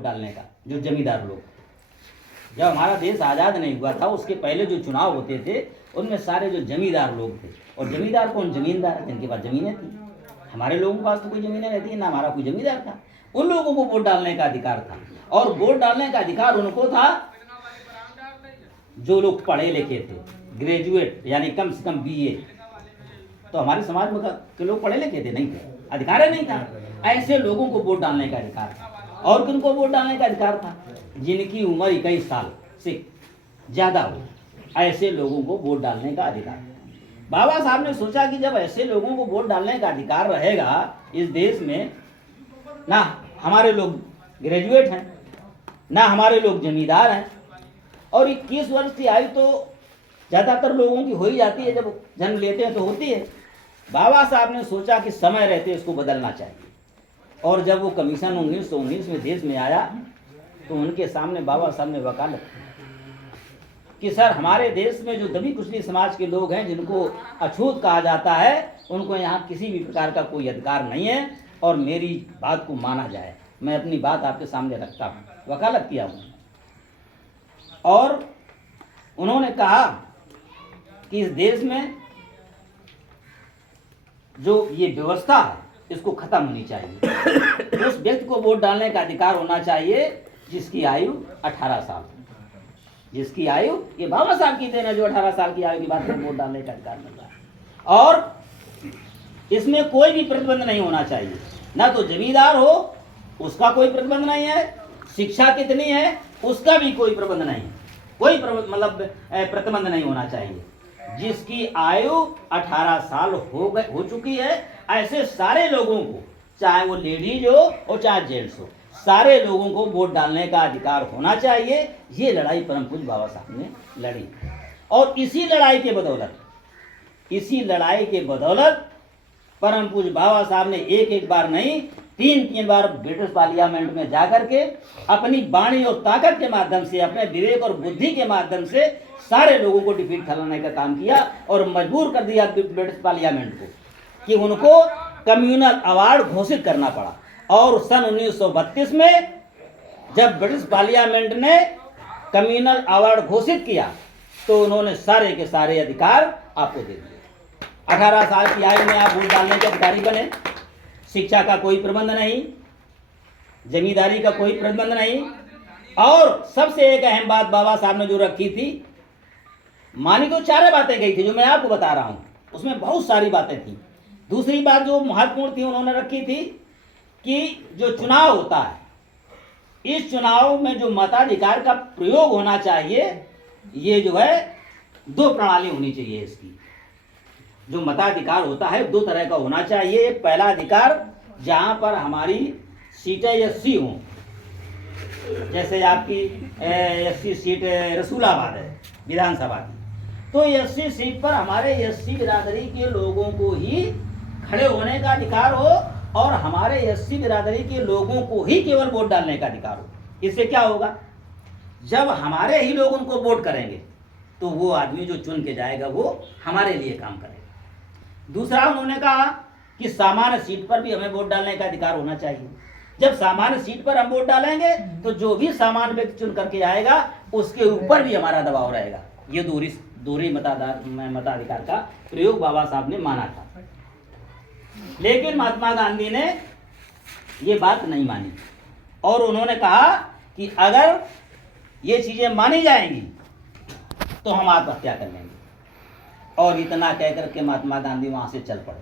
Vote डालने का, जो जमींदार लोग। जब हमारा देश आज़ाद नहीं हुआ था उसके पहले जो चुनाव होते थे उनमें सारे जो जमींदार लोग थे, और जमींदार कौन, जमींदार जिनके पास ज़मीनें थी। हमारे लोगों के पास तो कोई ज़मीनें रहती, ना हमारा कोई जमींदार था। उन लोगों को वोट डालने का अधिकार था, और वोट डालने का अधिकार उनको था जो लोग पढ़े लिखे थे, ग्रेजुएट यानी कम से कम BA। तो हमारे समाज में के लोग पढ़े लिखे थे, नहीं थे, अधिकार नहीं था। ऐसे लोगों को वोट डालने का अधिकार था। और किनको वोट डालने का अधिकार था? जिनकी उम्र 21 साल से ज़्यादा हो, ऐसे लोगों को वोट डालने का अधिकार था। बाबा साहब ने सोचा कि जब ऐसे लोगों को वोट डालने का अधिकार रहेगा इस देश में, ना हमारे लोग ग्रेजुएट हैं, ना हमारे लोग जमींदार हैं, और 21 वर्ष की आयु तो ज़्यादातर लोगों की हो ही जाती है, जब जन्म लेते हैं तो होती है। बाबा साहब ने सोचा कि समय रहते इसको बदलना चाहिए। और जब वो कमीशन 1919 में देश में आया तो उनके सामने बाबा साहब ने वकालत कि सर, हमारे देश में जो दबी कुचली समाज के लोग हैं, जिनको अछूत कहा जाता है, उनको यहाँ किसी भी प्रकार का कोई अधिकार नहीं है, और मेरी बात को माना जाए। मैं अपनी बात आपके सामने रखता हूँ। वकालत किया उन्होंने, और उन्होंने कहा कि इस देश में जो ये व्यवस्था है इसको खत्म होनी चाहिए। उस व्यक्ति को वोट डालने का अधिकार होना चाहिए जिसकी आयु 18 साल, जिसकी आयु, ये बाबा साहब की देन है जो 18 साल की आयु की बात में वोट डालने का अधिकार मिल रहा है। और इसमें कोई भी प्रतिबंध नहीं होना चाहिए, ना तो जमींदार हो उसका कोई प्रतिबंध नहीं है, शिक्षा कितनी है उसका भी कोई प्रबंध नहीं, कोई प्रतिबंध नहीं होना चाहिए। जिसकी आयु 18 साल हो चुकी है, ऐसे सारे लोगों को, चाहे वो लेडीज हो और चाहे जेंट्स हो, सारे लोगों को वोट डालने का अधिकार होना चाहिए। ये लड़ाई परम पूज्य बाबा साहब ने लड़ी, और इसी लड़ाई के बदौलत परम पूज्य बाबा साहब ने एक बार नहीं, 3 बार ब्रिटिश पार्लियामेंट में जाकर के अपनी वाणी और ताकत के माध्यम से, अपने विवेक और बुद्धि के माध्यम से सारे लोगों को डिफीट कराने का काम किया, और मजबूर कर दिया ब्रिटिश पार्लियामेंट को कि उनको कम्युनल अवार्ड घोषित करना पड़ा। और सन 1932 में जब ब्रिटिश पार्लियामेंट ने कम्युनल अवार्ड घोषित किया तो उन्होंने सारे के सारे अधिकार आपको दे दिए। 18 साल की आयु में आप वोट डालने के अधिकारी बने। शिक्षा का कोई प्रबंध नहीं, जमींदारी का कोई प्रबंध नहीं, और सबसे एक अहम बात बाबा साहब ने जो रखी थी, मानी तो 4 बातें गई थी जो मैं आपको बता रहा हूं, उसमें बहुत सारी बातें थी। दूसरी बात जो महत्वपूर्ण थी उन्होंने रखी थी कि जो चुनाव होता है, इस चुनाव में जो मताधिकार का प्रयोग होना चाहिए, ये जो है 2 प्रणाली होनी चाहिए। इसकी जो मताधिकार होता है 2 तरह का होना चाहिए। पहला अधिकार जहां पर हमारी सीटें एससी हों, जैसे आपकी एससी सीट रसूलाबाद है विधानसभा की, तो एससी सीट पर हमारे एससी बिरादरी के लोगों को ही खड़े होने का अधिकार हो, और हमारे एससी बिरादरी के लोगों को ही केवल वोट डालने का अधिकार हो। इससे क्या होगा, जब हमारे ही लोग उनको वोट करेंगे तो वो आदमी जो चुन के जाएगा वो हमारे लिए काम करेगा। दूसरा उन्होंने कहा कि सामान्य सीट पर भी हमें वोट डालने का अधिकार होना चाहिए। जब सामान्य सीट पर हम वोट डालेंगे तो जो भी सामान्य व्यक्ति चुन करके आएगा उसके ऊपर भी हमारा दबाव रहेगा। ये दोहरी मताधिकार का प्रयोग बाबा साहब ने माना था, लेकिन महात्मा गांधी ने ये बात नहीं मानी, और उन्होंने कहा कि अगर ये चीजें मानी जाएंगी तो हम आत्महत्या कर लेंगे। और इतना कहकर के महात्मा गांधी वहां से चल पड़े,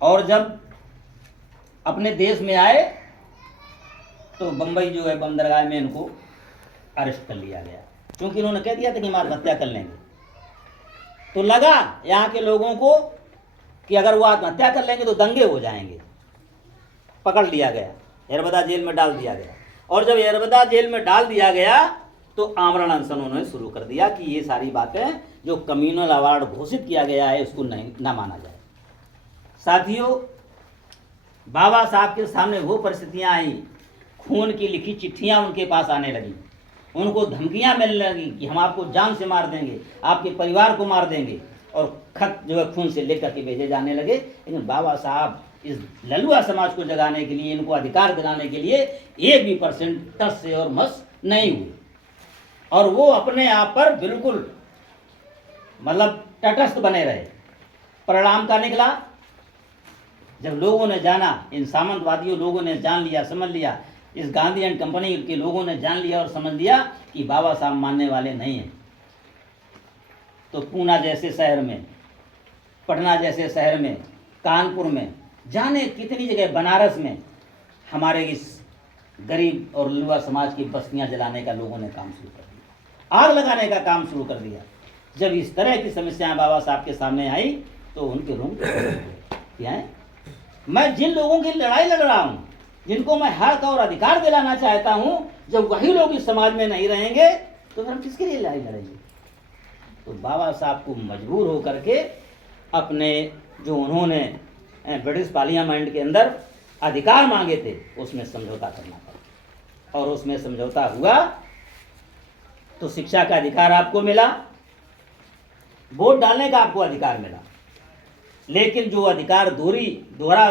और जब अपने देश में आए तो बंबई जो है बंदरगाह में इनको अरेस्ट कर लिया गया, क्योंकि इन्होंने कह दिया था कि हम आत्महत्या कर लेंगे। तो लगा यहाँ के लोगों को कि अगर वो आत्महत्या कर लेंगे तो दंगे हो जाएंगे। पकड़ लिया गया, यरबदा जेल में डाल दिया गया, और जब यरबदा जेल में डाल दिया गया तो आमरण अनशन उन्होंने शुरू कर दिया कि ये सारी बातें जो कम्युनल अवार्ड घोषित किया गया है उसको ना माना जाए। साथियों, बाबा साहब के सामने वो परिस्थितियां आई, खून की लिखी चिट्ठियां उनके पास आने लगी, उनको धमकियां मिलने लगी कि हम आपको जान से मार देंगे, आपके परिवार को मार देंगे, और खत जो है खून से लेकर के भेजे जाने लगे। लेकिन बाबा साहब इस ललुआ समाज को जगाने के लिए, इनको अधिकार दिलाने के लिए 1 भी % टस से और मस नहीं हुए। और वो अपने आप पर बिल्कुल मतलब तटस्थ बने रहे। परिणाम का निकला, जब लोगों ने जाना, इन सामंतवादियों लोगों ने जान लिया, समझ लिया, इस गांधी एंड कंपनी के लोगों ने जान लिया और समझ लिया कि बाबा साहब मानने वाले नहीं हैं, तो पूना जैसे शहर में, पटना जैसे शहर में, कानपुर में, जाने कितनी जगह, बनारस में हमारे इस गरीब और लुआ समाज की बस्तियां जलाने का लोगों ने काम शुरू कर दिया, आग लगाने का काम शुरू कर दिया। जब इस तरह की समस्याएं बाबा साहब के सामने आई तो उनके रूम क्या है, मैं जिन लोगों की लड़ाई लड़ रहा हूं, जिनको मैं हक और अधिकार दिलाना चाहता हूं, जब वही लोग इस समाज में नहीं रहेंगे तो फिर हम किसके लिए लड़ाई लड़ेंगे। तो बाबा साहब को मजबूर होकर के अपने जो उन्होंने ब्रिटिश पार्लियामेंट के अंदर अधिकार मांगे थे उसमें समझौता करना पड़ा, और उसमें समझौता हुआ तो शिक्षा का अधिकार आपको मिला, वोट डालने का आपको अधिकार मिला, लेकिन जो अधिकार दोहरा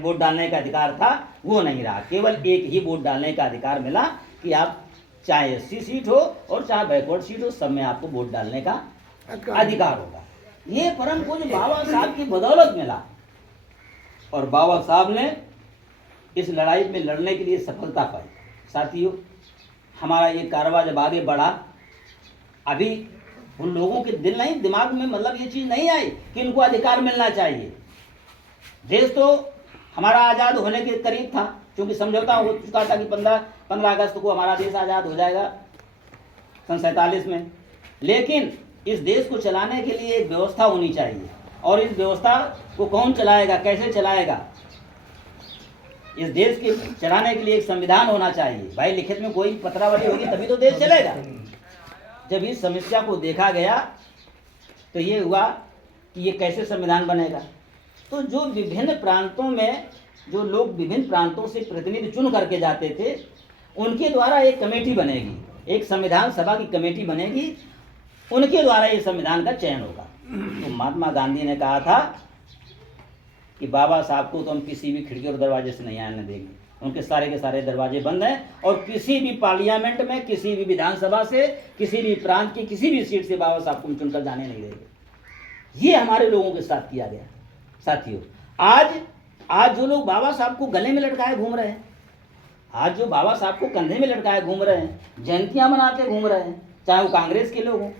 वोट डालने का अधिकार था वो नहीं रहा। केवल एक ही वोट डालने का अधिकार मिला कि आप चाहे SC सीट हो और चाहे बैकवर्ड सीट हो, सब में आपको वोट डालने का अधिकार होगा। ये परम पूज्य बाबा साहब की बदौलत मिला, और बाबा साहब ने इस लड़ाई में लड़ने के लिए सफलता पाई। साथियों, हमारा ये कारवां जब आगे बढ़ा, अभी उन लोगों के दिमाग में मतलब ये चीज़ नहीं आई कि इनको अधिकार मिलना चाहिए। देश तो हमारा आज़ाद होने के करीब था, क्योंकि समझौता हो चुका था कि 15 अगस्त को हमारा देश आज़ाद हो जाएगा सन 47 में। लेकिन इस देश को चलाने के लिए एक व्यवस्था होनी चाहिए, और इस व्यवस्था को कौन चलाएगा, कैसे चलाएगा। इस देश के चलाने के लिए एक संविधान होना चाहिए। भाई लिखित में कोई पत्रावली होगी तभी तो देश चलेगा। जब इस समस्या को देखा गया तो ये हुआ कि ये कैसे संविधान बनेगा। तो जो विभिन्न प्रांतों में जो लोग विभिन्न प्रांतों से प्रतिनिधि चुन करके जाते थे, उनके द्वारा एक कमेटी बनेगी, एक संविधान सभा की कमेटी बनेगी, उनके द्वारा ये संविधान का चयन होगा। तो महात्मा गांधी ने कहा था कि बाबा साहब को तो हम किसी भी खिड़की और दरवाजे से नहीं आने देंगे, उनके सारे के सारे दरवाजे बंद हैं, और किसी भी पार्लियामेंट में, किसी भी विधानसभा से, किसी भी प्रांत की किसी भी सीट से बाबा साहब को चुनकर जाने नहीं देंगे। ये हमारे लोगों के साथ किया गया। साथियों, आज जो लोग बाबा साहब को गले में लटकाए घूम रहे हैं, आज जो बाबा साहब को कंधे में लटकाए घूम रहे हैं, जयंतियां मनाते घूम रहे हैं, चाहे वो कांग्रेस के लोग हों,